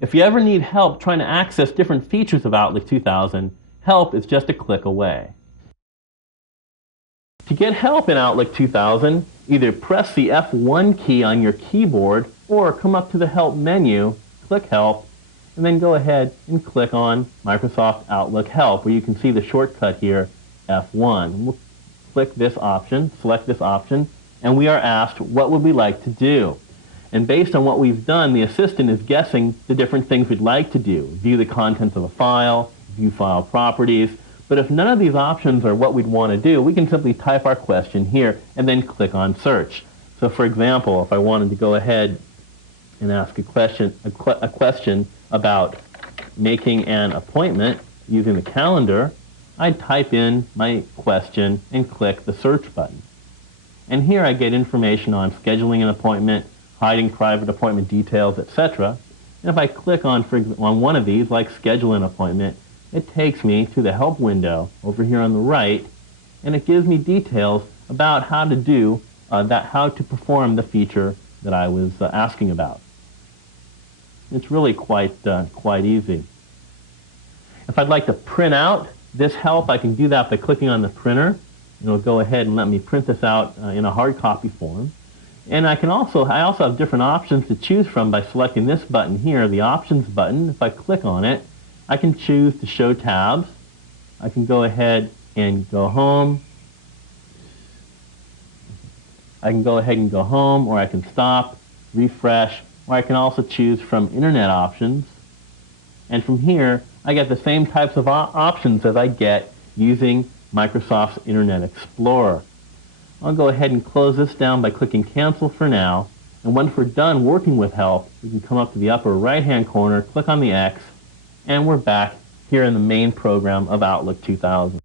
If you ever need help trying to access different features of Outlook 2000, help is just a click away. To get help in Outlook 2000, either press the F1 key on your keyboard or come up to the Help menu, click Help, and then go ahead and click on Microsoft Outlook Help, where you can see the shortcut here, F1. We'll click this option, select this option, and we are asked what would we like to do. And based on what we've done, the assistant is guessing the different things we'd like to do. View the contents of a file, view file properties. But if none of these options are what we'd want to do, we can simply type our question here and then click on Search. So for example, if I wanted to go ahead and ask a question about making an appointment using the calendar, I'd type in my question and click the Search button. And here I get information on scheduling an appointment, hiding private appointment details, etc. And if I click on one of these, like Schedule an Appointment, it takes me to the Help window over here on the right, and it gives me details about how to do how to perform the feature that I was asking about. It's really quite easy. If I'd like to print out this help, I can do that by clicking on the printer. It'll go ahead and let me print this out in a hard copy form. And I also have different options to choose from by selecting this button here, the Options button. If I click on it, I can choose to show tabs. I can go ahead and go home. I can go ahead and go home, or I can stop, refresh, or I can also choose from Internet options. And from here, I get the same types of options as I get using Microsoft's Internet Explorer. I'll go ahead and close this down by clicking Cancel for now. And once we're done working with help, we can come up to the upper right-hand corner, click on the X, and we're back here in the main program of Outlook 2000.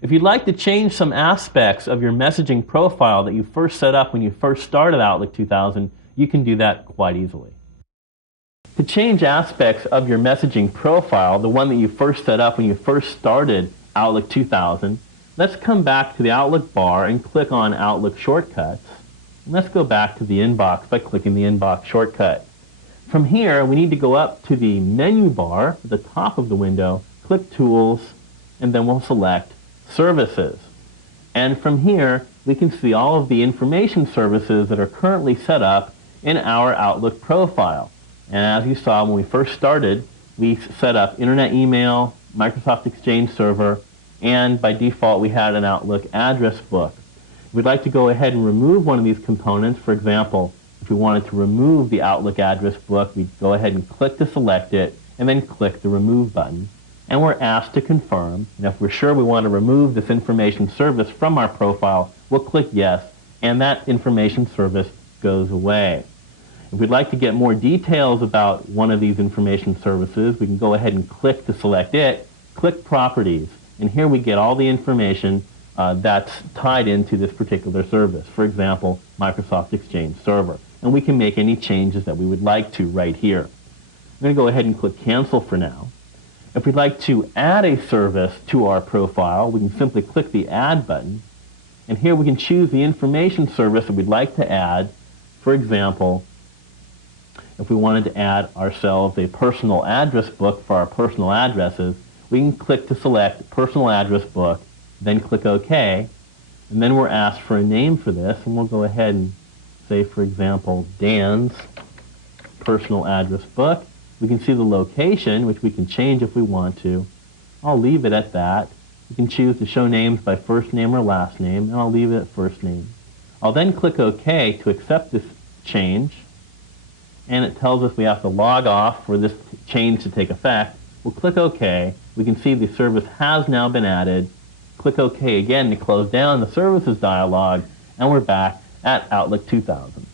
If you'd like to change some aspects of your messaging profile that you first set up when you first started Outlook 2000, you can do that quite easily. To change aspects of your messaging profile, the one that you first set up when you first started Outlook 2000, let's come back to the Outlook bar and click on Outlook Shortcuts. And let's go back to the inbox by clicking the inbox shortcut. From here, we need to go up to the menu bar at the top of the window, click Tools, and then we'll select Services. And from here, we can see all of the information services that are currently set up in our Outlook profile. And as you saw when we first started, we set up Internet Email, Microsoft Exchange Server, and by default we had an Outlook address book. If we'd like to go ahead and remove one of these components, for example, if we wanted to remove the Outlook address book, we'd go ahead and click to select it, and then click the Remove button. And we're asked to confirm, and if we're sure we want to remove this information service from our profile, we'll click Yes, and that information service goes away. If we'd like to get more details about one of these information services, we can go ahead and click to select it, click Properties, and here we get all the information that's tied into this particular service. For example, Microsoft Exchange Server. And we can make any changes that we would like to right here. I'm going to go ahead and click Cancel for now. If we'd like to add a service to our profile, we can simply click the Add button, and here we can choose the information service that we'd like to add. For example, if we wanted to add ourselves a personal address book for our personal addresses, we can click to select Personal Address Book, then click OK, and then we're asked for a name for this, and we'll go ahead and say, for example, Dan's Personal Address Book. We can see the location, which we can change if we want to. I'll leave it at that. You can choose to show names by first name or last name, and I'll leave it at first name. I'll then click OK to accept this change, and it tells us we have to log off for this change to take effect. We'll click OK. We can see the service has now been added. Click OK again to close down the services dialog, and we're back at Outlook 2000.